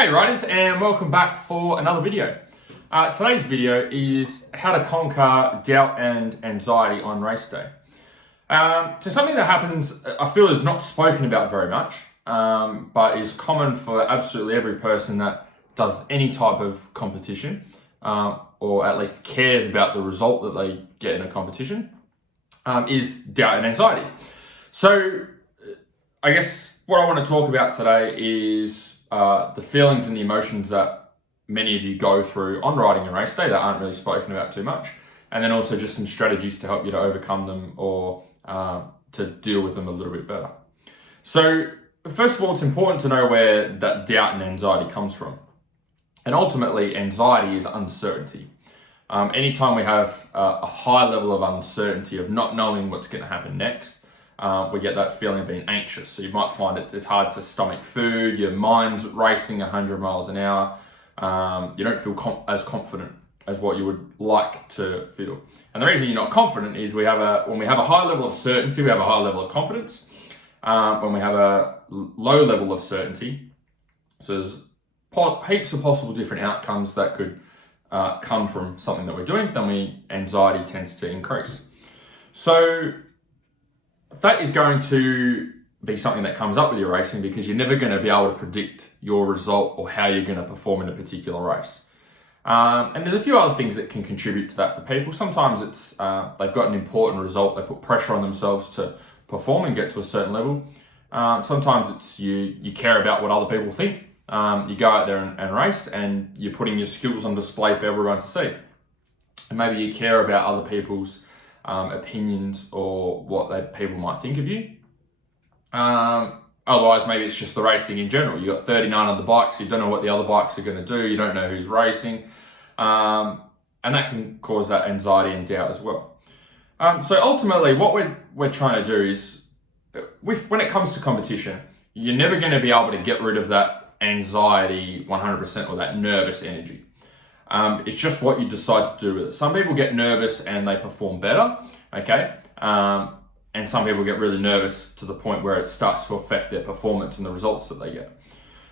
Hey riders, and welcome back for another video. Today's video is how to conquer doubt and anxiety on race day. So something that happens, I feel, is not spoken about very much, but is common for absolutely every person that does any type of competition, or at least cares about the result that they get in a competition, is doubt and anxiety. So I guess what I want to talk about today is the feelings and the emotions that many of you go through on riding a race day that aren't really spoken about too much, and then also just some strategies to help you to overcome them or to deal with them a little bit better. So first of all, it's important to know where that doubt and anxiety comes from. And ultimately, anxiety is uncertainty. Anytime we have a high level of uncertainty of not knowing what's going to happen next, we get that feeling of being anxious. So you might find it's hard to stomach food, your mind's racing 100 miles an hour, you don't feel as confident as what you would like to feel. And the reason you're not confident is when we have a high level of certainty, we have a high level of confidence. When we have a low level of certainty, so there's heaps of possible different outcomes that could come from something that we're doing, then anxiety tends to increase. So that is going to be something that comes up with your racing because you're never going to be able to predict your result or how you're going to perform in a particular race. And there's a few other things that can contribute to that for people. Sometimes it's they've got an important result, they put pressure on themselves to perform and get to a certain level. Sometimes it's you care about what other people think. You go out there and race and you're putting your skills on display for everyone to see. And maybe you care about other people's opinions or what people might think of you. Otherwise, maybe it's just the racing in general. You've got 39 other bikes, you don't know what the other bikes are going to do, you don't know who's racing, and that can cause that anxiety and doubt as well. So ultimately, what we're trying to do is, when it comes to competition, you're never going to be able to get rid of that anxiety 100% or that nervous energy. It's just what you decide to do with it. Some people get nervous and they perform better, okay? And some people get really nervous to the point where it starts to affect their performance and the results that they get.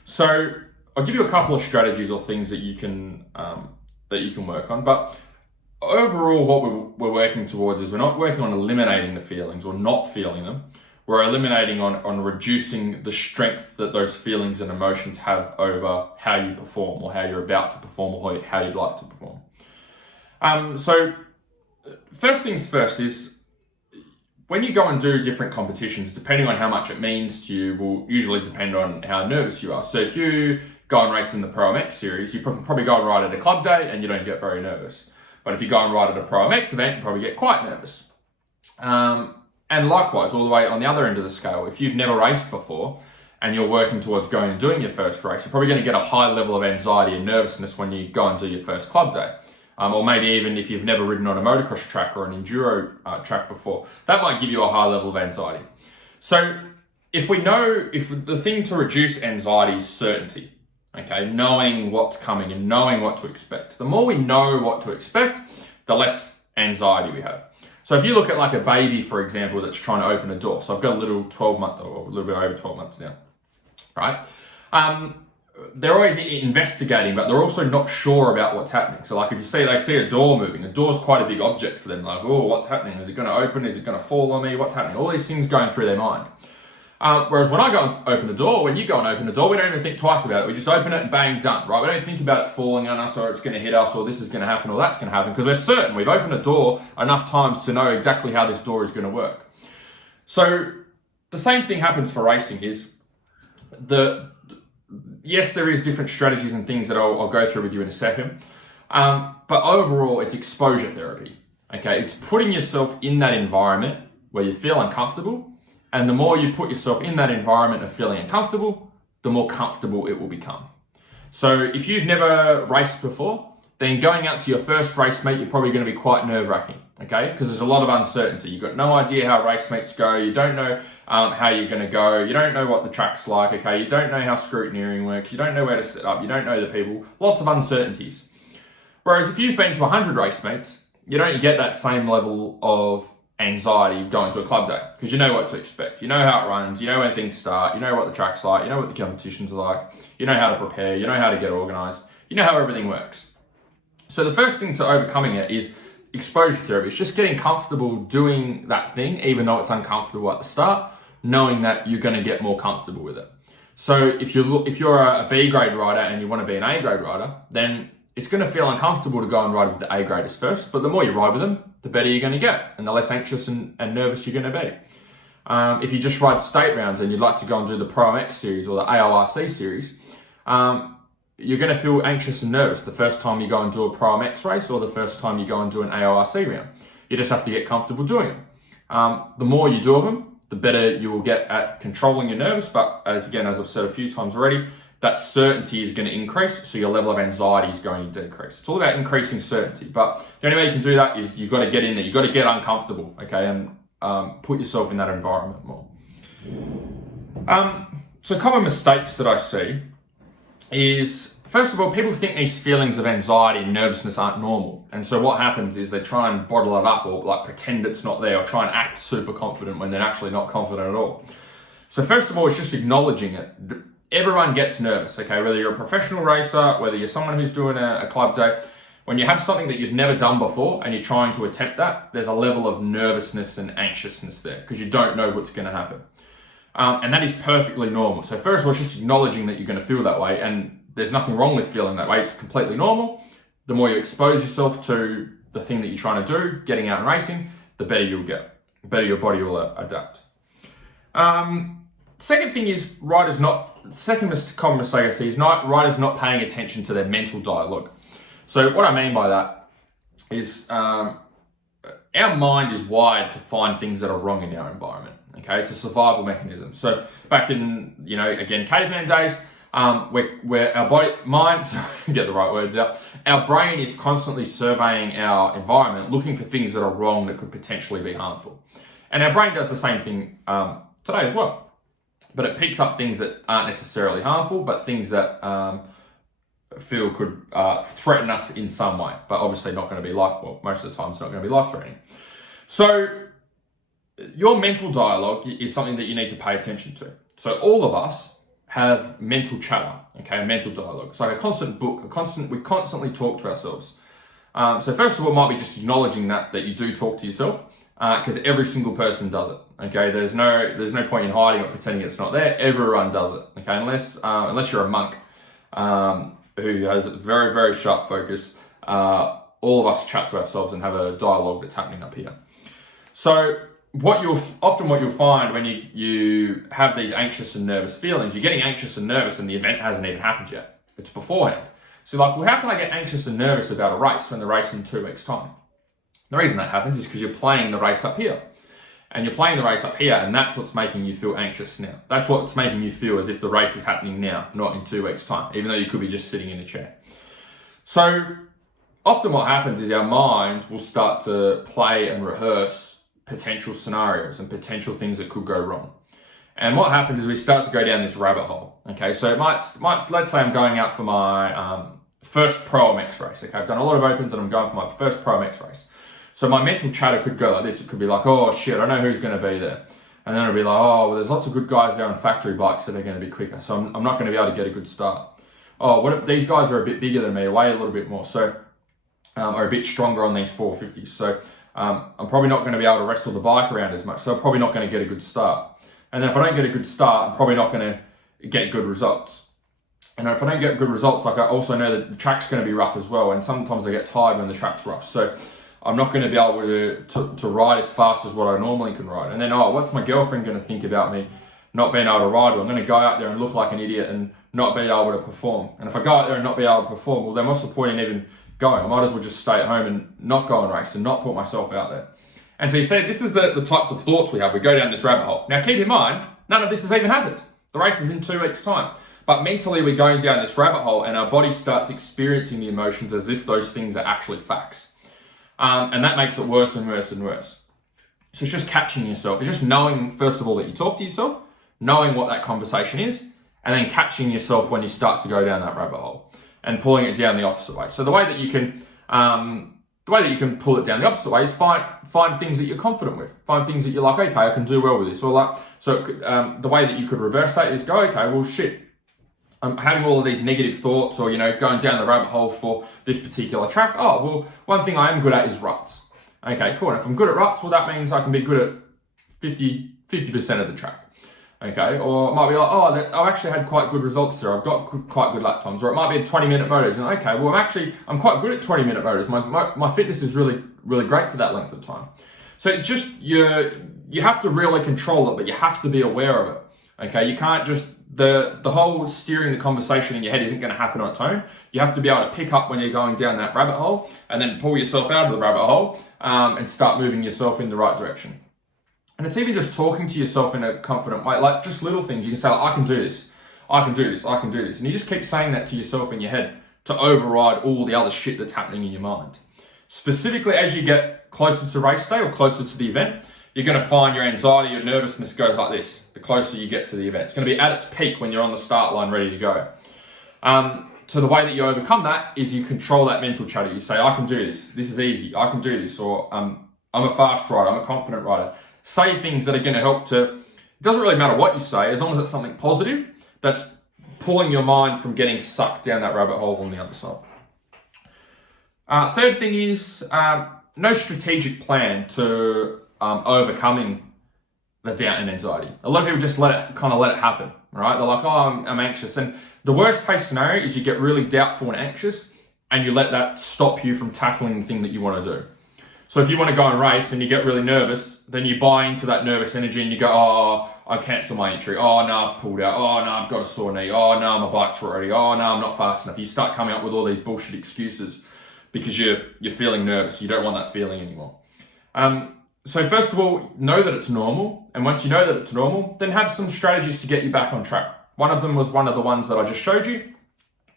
So I'll give you a couple of strategies or things that you can work on. But overall, what we're working towards is we're not working on eliminating the feelings or not feeling them. We're eliminating on reducing the strength that those feelings and emotions have over how you perform or how you're about to perform or how you'd like to perform. So first things first is when you go and do different competitions, depending on how much it means to you will usually depend on how nervous you are. So if you go and race in the Pro MX series, you probably go and ride at a club day and you don't get very nervous. But if you go and ride at a Pro MX event, you probably get quite nervous. And likewise, all the way on the other end of the scale, if you've never raced before and you're working towards going and doing your first race, you're probably going to get a high level of anxiety and nervousness when you go and do your first club day. Or maybe even if you've never ridden on a motocross track or an enduro track before, that might give you a high level of anxiety. So if the thing to reduce anxiety is certainty, okay, knowing what's coming and knowing what to expect. The more we know what to expect, the less anxiety we have. So if you look at like a baby, for example, that's trying to open a door. So I've got a little 12-month or a little bit over 12 months now, right? They're always investigating, but they're also not sure about what's happening. So like if they see a door moving, the door's quite a big object for them. Like, oh, what's happening? Is it going to open? Is it going to fall on me? What's happening? All these things going through their mind. Whereas when I go and open the door, when you go and open the door, we don't even think twice about it. We just open it and bang, done, right? We don't think about it falling on us or it's going to hit us or this is going to happen or that's going to happen because we're certain we've opened the door enough times to know exactly how this door is going to work. So the same thing happens for racing is yes, there is different strategies and things that I'll go through with you in a second. But overall, it's exposure therapy, okay? It's putting yourself in that environment where you feel uncomfortable. And the more you put yourself in that environment of feeling uncomfortable, the more comfortable it will become. So if you've never raced before, then going out to your first race meet, you're probably going to be quite nerve-wracking, okay? Because there's a lot of uncertainty. You've got no idea how race meets go. You don't know how you're going to go. You don't know what the track's like, okay? You don't know how scrutineering works. You don't know where to set up. You don't know the people. Lots of uncertainties. Whereas if you've been to 100 race meets, you don't get that same level of anxiety going to a club day because you know what to expect. You know how it runs, you know when things start, you know what the track's like, you know what the competitions are like, you know how to prepare, you know how to get organized, you know how everything works. So the first thing to overcoming it is exposure therapy. It's just getting comfortable doing that thing, even though it's uncomfortable at the start, knowing that you're going to get more comfortable with it. So if you're a B grade rider and you want to be an A grade rider, then it's going to feel uncomfortable to go and ride with the A graders first, but the more you ride with them, the better you're going to get and the less anxious and nervous you're going to be. If you just ride state rounds and you'd like to go and do the Pro MX series or the ALRC series, you're going to feel anxious and nervous the first time you go and do a Pro MX race or the first time you go and do an ALRC round. You just have to get comfortable doing them. The more you do of them, the better you will get at controlling your nerves. But as I've said a few times already, that certainty is going to increase, so your level of anxiety is going to decrease. It's all about increasing certainty, but the only way you can do that is you've got to get in there. You've got to get uncomfortable, okay, and put yourself in that environment more. So common mistakes that I see is, first of all, people think these feelings of anxiety and nervousness aren't normal. And so what happens is they try and bottle it up or like pretend it's not there or try and act super confident when they're actually not confident at all. So first of all, it's just acknowledging it. Everyone gets nervous, okay? Whether you're a professional racer, whether you're someone who's doing a club day, when you have something that you've never done before and you're trying to attempt that, there's a level of nervousness and anxiousness there because you don't know what's going to happen. And that is perfectly normal. So first of all, it's just acknowledging that you're going to feel that way, and there's nothing wrong with feeling that way. It's completely normal. The more you expose yourself to the thing that you're trying to do, getting out and racing, the better you'll get, the better your body will adapt. Second thing is second common mistake I see is riders not paying attention to their mental dialogue. So what I mean by that is our mind is wired to find things that are wrong in our environment. Okay, it's a survival mechanism. So back in, caveman days, where our our brain is constantly surveying our environment, looking for things that are wrong that could potentially be harmful. And our brain does the same thing today as well. But it picks up things that aren't necessarily harmful, but things that feel could threaten us in some way. But obviously not going to be most of the time it's not going to be life-threatening. So your mental dialogue is something that you need to pay attention to. So all of us have mental chatter, okay, mental dialogue. It's like a constant book, we constantly talk to ourselves. So first of all, it might be just acknowledging that you do talk to yourself, because every single person does it. Okay, there's no point in hiding or pretending it's not there. Everyone does it. Okay, unless you're a monk who has a very, very sharp focus. All of us chat to ourselves and have a dialogue that's happening up here. So what you'll find when you have these anxious and nervous feelings, you're getting anxious and nervous and the event hasn't even happened yet. It's beforehand. So how can I get anxious and nervous about a race when the race in 2 weeks' time? The reason that happens is because you're playing the race up here. And you're playing the race up here, and that's what's making you feel anxious now. That's what's making you feel as if the race is happening now, not in 2 weeks' time, even though you could be just sitting in a chair. So often what happens is our mind will start to play and rehearse potential scenarios and potential things that could go wrong. And what happens is we start to go down this rabbit hole. Okay, so it might let's say I'm going out for my first Pro MX race. Okay, I've done a lot of opens and I'm going for my first Pro MX race. So my mental chatter could go like this. It could be like, oh shit, I know who's going to be there. And then it'll be like, oh, well, there's lots of good guys there on factory bikes that are going to be quicker. So I'm not going to be able to get a good start. Oh, what if these guys are a bit bigger than me, weigh a little bit more, so are a bit stronger on these 450s. So I'm probably not going to be able to wrestle the bike around as much. So I'm probably not going to get a good start. And then if I don't get a good start, I'm probably not going to get good results. And if I don't get good results, like I also know that the track's going to be rough as well. And sometimes I get tired when the track's rough. So I'm not going to be able to ride as fast as what I normally can ride. And then, what's my girlfriend going to think about me not being able to ride? Well, I'm going to go out there and look like an idiot and not be able to perform. And if I go out there and not be able to perform, well, then what's the point in even going? I might as well just stay at home and not go and race and not put myself out there. And so you see, this is the types of thoughts we have. We go down this rabbit hole. Now, keep in mind, none of this has even happened. The race is in 2 weeks' time. But mentally, we're going down this rabbit hole and our body starts experiencing the emotions as if those things are actually facts. And that makes it worse and worse and worse. So it's just catching yourself. It's just knowing, first of all, that you talk to yourself, knowing what that conversation is, and then catching yourself when you start to go down that rabbit hole and pulling it down the opposite way. So the way that you can The way that you can pull it down the opposite way is find things that you're confident with. Find things that you're like, okay, I can do well with this. Or like, so the way that you could reverse that is go, okay, well, shit, I'm having all of these negative thoughts, or, going down the rabbit hole for this particular track. Oh, well, one thing I am good at is ruts. Okay, cool. And if I'm good at ruts, well, that means I can be good at 50% of the track. Okay, or it might be like, oh, I've actually had quite good results there. I've got quite good lap times. Or it might be a 20-minute motors. And okay, well, I'm quite good at 20-minute motors. My fitness is really, really great for that length of time. So it's just, you have to really control it, but you have to be aware of it. Okay, you can't just, the whole steering the conversation in your head isn't going to happen on its own. You have to be able to pick up when you're going down that rabbit hole and then pull yourself out of the rabbit hole and start moving yourself in the right direction. And it's even just talking to yourself in a confident way, like just little things. You can say, like, I can do this, I can do this, I can do this. And you just keep saying that to yourself in your head to override all the other shit that's happening in your mind. Specifically, as you get closer to race day or closer to the event, you're going to find your anxiety, your nervousness goes like this, the closer you get to the event. It's going to be at its peak when you're on the start line ready to go. So the way that you overcome that is you control that mental chatter. You say, I can do this, this is easy, I can do this, or I'm a fast rider, I'm a confident rider. Say things that are going to help to, it doesn't really matter what you say, as long as it's something positive that's pulling your mind from getting sucked down that rabbit hole on the other side. Third thing is no strategic plan to overcoming the doubt and anxiety. A lot of people just let it happen, right? They're like, oh, I'm anxious. And the worst case scenario is you get really doubtful and anxious and you let that stop you from tackling the thing that you want to do. So if you want to go and race and you get really nervous, then you buy into that nervous energy and you go, oh, I cancel my entry. Oh, no, I've pulled out. Oh, no, I've got a sore knee. Oh, no, my bike's already. Oh, no, I'm not fast enough. You start coming up with all these bullshit excuses because you're feeling nervous. You don't want that feeling anymore. So first of all, know that it's normal. And once you know that it's normal, then have some strategies to get you back on track. One of them was one of the ones that I just showed you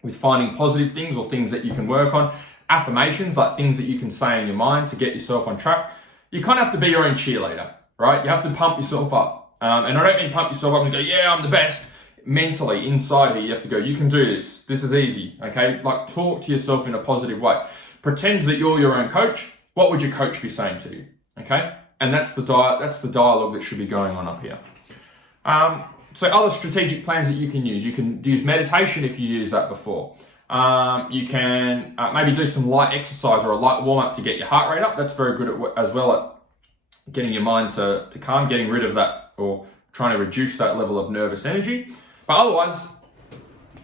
with finding positive things or things that you can work on. Affirmations, like things that you can say in your mind to get yourself on track. You kind of have to be your own cheerleader, right? You have to pump yourself up. And I don't mean pump yourself up and go, yeah, I'm the best. Mentally, inside here, you have to go, you can do this. This is easy, okay? Like talk to yourself in a positive way. Pretend that you're your own coach. What would your coach be saying to you, okay? And that's the dialogue that should be going on up here. So other strategic plans that you can use meditation if you used that before. You can maybe do some light exercise or a light warm up to get your heart rate up. That's very good as well at getting your mind to calm, getting rid of that or trying to reduce that level of nervous energy. But otherwise,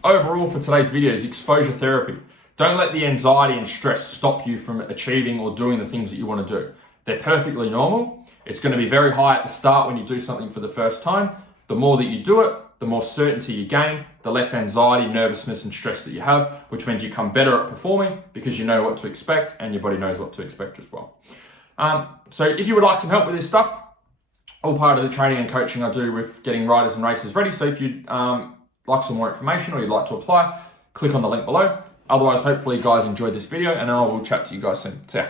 overall for today's video is exposure therapy. Don't let the anxiety and stress stop you from achieving or doing the things that you want to do. They're perfectly normal. It's going to be very high at the start when you do something for the first time. The more that you do it, the more certainty you gain, the less anxiety, nervousness, and stress that you have, which means you come better at performing because you know what to expect and your body knows what to expect as well. So if you would like some help with this stuff, all part of the training and coaching I do with getting riders and racers ready. So if you'd like some more information or you'd like to apply, click on the link below. Otherwise, hopefully you guys enjoyed this video and I will chat to you guys soon. See ya.